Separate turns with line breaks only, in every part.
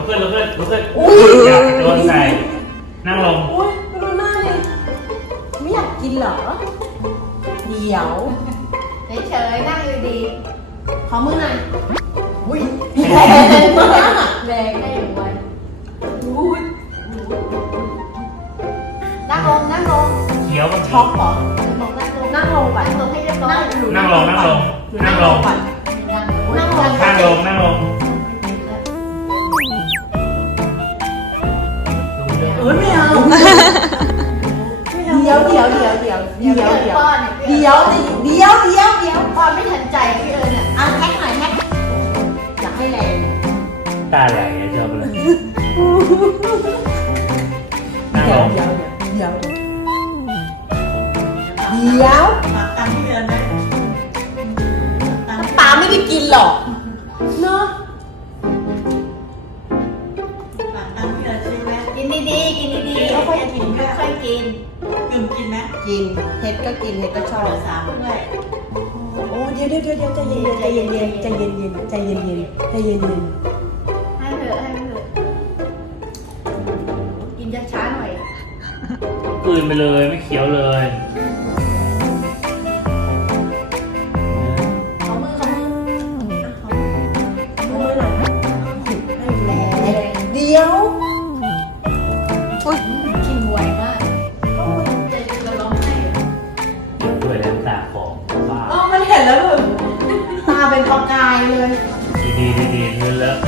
อุ้ยอยากโดนใส่นั่งลง
อุ้ยดูหน้าเลยไม่อยากกินเหรอเดี๋ยว
เฉยๆนั่งดี
ขอมือหน่อยอุ้ยแรงได้อยู่ไว้อุ้ย
นั่งลง
เขียวมัน
ช็อกเหรอ
นั่งลงก่อนนั่งลงให้เรียบร้อย
นั่งลง
ก่อน
นั่งลง
นั่งลง
ไม่เอาเดี๋ยว
พ่อไม่ทันใจพี่เอิญอ่ะ
เอาแท็กหน่อยแท็กอยากให้แรง
ตาไหลเจอไปเลยนั่งลง
เดี๋ยว
ตังค์ที่เดือนไหม
ปลาไม่ได้กินหรอกเนาะ
ตังค์ที่เดือนใช่ไหม
กินดีค่อยกิน
กินไหม
กินเห็ดก็กินเห็ดก็ชอบ
3ด้วย
โอ้เดี๋ยวใจเย็น
ให้เถอะกินช้าๆหน่อย
กลืนไปเลยไม่เคี้ยวเลย
ขอมือหน่อยเดี๋ยว
กินไวมากจะร้องไห้
ด้วยแล้วตาของบ้า
มันเห็นแล้วแบบตาเป็นประกายเลย
ดีเงินแล้ว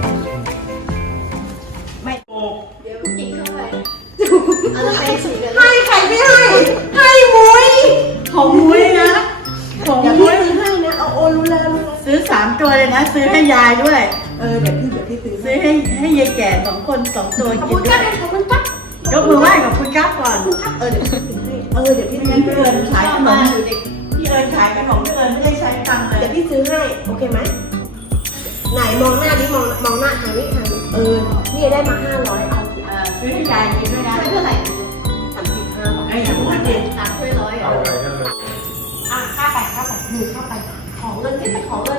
เดี๋ยวกินเข้าไปเอาละไปฉีกกัน
ให้ใครไม่ให้มุ้ยของมุ้ยนะของมุ้ยให้นะเอาโอรู้แล้ว
ซื้อ3ตัวเลยนะซื้อให้ยายด้วย
เดี๋ยวพี่ซื้อ
ซื้อให้ยายแก่2 คน2 ตัว
ขอบ
กิ
คุ
น
ณ
ด้
จ้า
วย
ขอบคุณจ้าย
กมือไหว้กับคุณกั๊กก่อน
เดี๋ยวพี่ซื้อให้เดี๋ยวพี่ซื้อ
พี่เอิญขายขนมอยู่เด็กพี่เอิญขายขนมพี่เอิญไม่ได้ใช้ตังค์เลย
เดี๋ยวพี่ซื้อให้โอเคไหมไหนมองหน้าดิมองหน้าทางนี้นี่ได้มา500เอาสิ
ซื้อให้ยายกินด้วยนะ
ไม่เท่าไหร่
35 บาท
ไอ้อย่าพูดดิ
3 ถ้วย100เหรอ
ค่าไปดูเข้าไปขอเงินที่ไปขอเงิน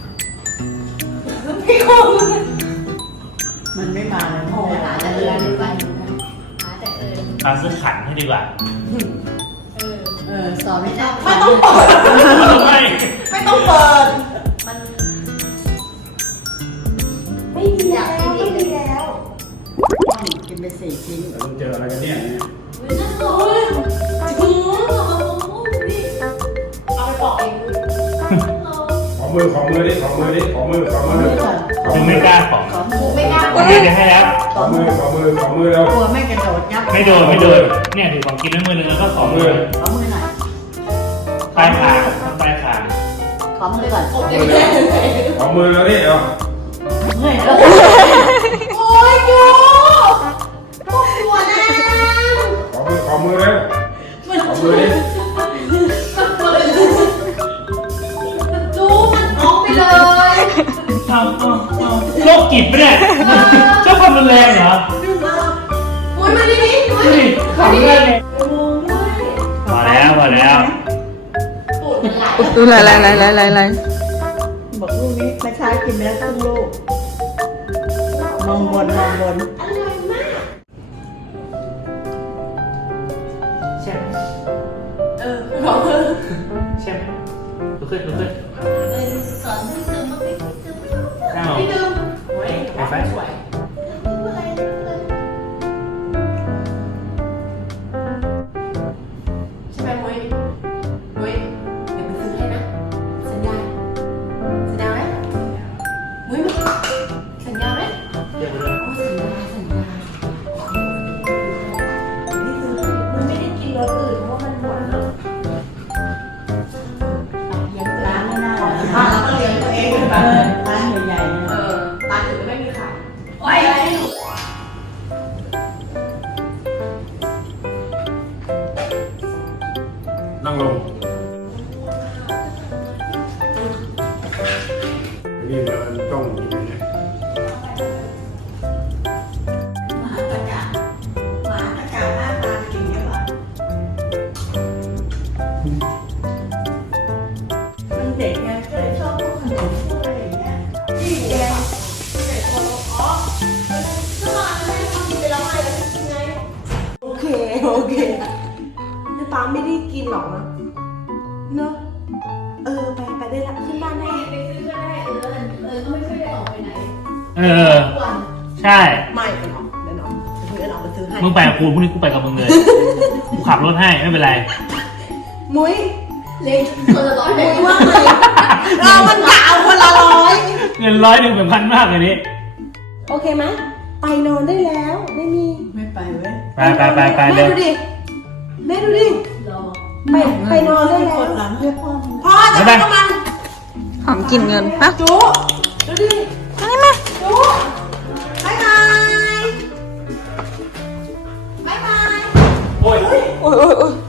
พี่ขอเงิน
มันไม่มาเลย
หาแต่เอิญดีกว่าหาแต่เอิญ
เอาซื้อขันให้ดีกว่า
สอนไม่ได้
ไม่ต้องเปิด ไม่ต้องเปิด
มัน
ไม่มีแล้วไม่มีแล้ว
กินไป4 ชิ้น
ต้องเจออะไรกันเนี่ย
โอ้ยเอาไปบอกเอง
ขอมือดิขอมือ
ยังไม่กล้าของ
ไม่กล้า
เดี๋ยวให้แล้ว
ขอมือแล้ว
กลัวไม่กระโดดยับ
ไม่โดนเนี่ยถือของกินด้วยมือนึงแล้วก็ขอมือ
ขอมือหน่อย
ปลายขา
ขอมือก่อน
ขอมือแล้วนี่เอา
เมื่อย
โอ้ยโยพวกตัวนะ
ขอมือแล้วขอมือดิ
ดูมันออกไปเลย
โรคจิตปะเนี่ยเจ้าความรุนแรงเหรอ
มุ้ยมาดิ
นี่ขำเลยพอแล้ว
ปูดมันไหล
ดูไหล
บอกลูกนี้ไม่ใช่กินไปแล้วครึ่งลูกมองบน
อร่อยมาก
ใช่ไหม
บอกเธอ
ใช่ไหมลุกขึ้น
สอนให้ซึมมาไม่ซึม
นั่งลง
พี่ดื่ม
ไปไฟ
ใช่ไหมมุ้ยเดี๋ยวไปซื้อให้นะสัญญาไหมมุ้ยสัญญาไหม
เดี๋ยวเลย
นี่ซื้อมันไม่ได้กินรสอื่นเพราะว่ามันหวานแล้วเลี้ยงร้านไม่น่าหรอกเราก็เลี้ยงตัวเองไป
ร้านใหญ่ๆนะ
ร้านอื่นไม่มีขาย
โอ้ย
นั่งลงนี่มันต้องอย่างนี้
มหาตะกะหน้าตาจริงหรือเปล่ามันเด็กไงก็เลยชอบพวกขนมพวกอะไรอย่างเงี้ย
าไม่ได้กินหรอกนะเนอะไปได้ละขึ้นบ้านได้
ไปซื้อก็ได้ก็ไม่ค่อยได้ออกไปไหน วัน
ใช่
ไม่เดี๋ยวน้องไปซื้อให้
มึงไปกับกูพรุ่งนี้กูไปกับมึงเลย กูขับรถให้ไม่เป็นไร
มุ้ย
เล็กคนละ100
มุ้ยว่าไงมันกะเอาคนละ100
เงิน100สำคัญมากเลยนี้
โอเคไหมไปนอนได้แล้วไม่มี
ไม่ไปเว้ย
ไป
แม่
เร็ว
ดูดิแม่ดูดิ
รอ
ไปนอนได้แล้ว
กดหลังเรียกพ่อมึง
พ่อจะไปกับมัน
หอมกินเงินฮะ
จุดูดิ
นี่มา
จุบายบายบายบาย
โอ้ย
โอ้ย